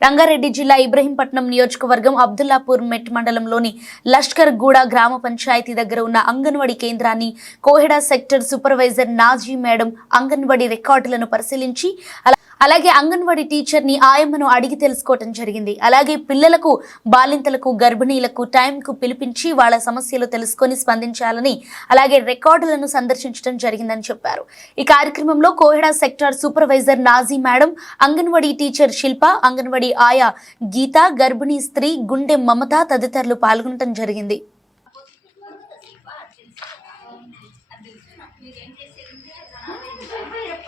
రంగారెడ్డి జిల్లా ఇబ్రహీంపట్నం నియోజకవర్గం అబ్దుల్లాపూర్ మెట్ మండలంలోని లష్కర్ గూడ గ్రామ పంచాయతీ దగ్గర ఉన్న అంగన్వాడీ కేంద్రాన్ని Koheda sector supervisor Naji madam anganwadi రికార్డులను పరిశీలించి అలా- అలాగే అంగన్వాడీ టీచర్ని ఆయమ్మను అడిగి తెలుసుకోవటం జరిగింది. అలాగే పిల్లలకు బాలింతలకు గర్భిణీలకు టైంకు పిలిపించి వాళ్ళ సమస్యలు తెలుసుకొని స్పందించాలని అలాగే రికార్డులను సందర్శించడం జరిగిందని చెప్పారు. ఈ కార్యక్రమంలో Koheda sector supervisor Naji madam anganwadi teacher Shilpa anganwadi ఆయా గీత గర్భిణీ స్త్రీ గుండె మమత తదితరులు పాల్గొనడం జరిగింది.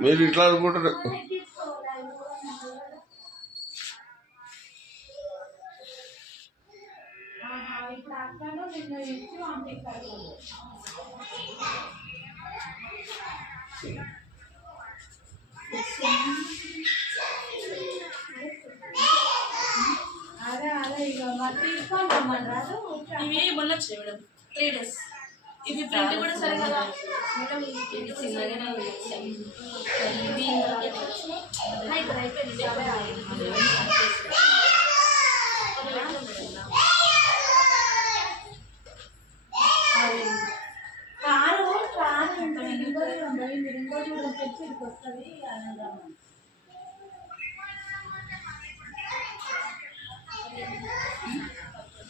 మీరు ఇట్లా అనుకుంటారు Thank you. ఇక తీసుకొని ఇవి మొన్న వచ్చినాయి మేడం? Three days. ఇవి ప్రింట్ కూడా సరిగా మేడం ఇది ప్రింట్ కూడా ఇది ఇక్కడ అయిపోయింది. కారు కారు ఉంటుంది ఉంటుంది మీరు ఇంకోటి కూడా తెచ్చి ఇక్కడికి వస్తుంది. అనగా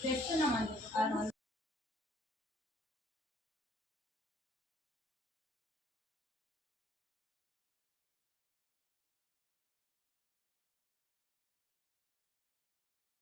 哎，对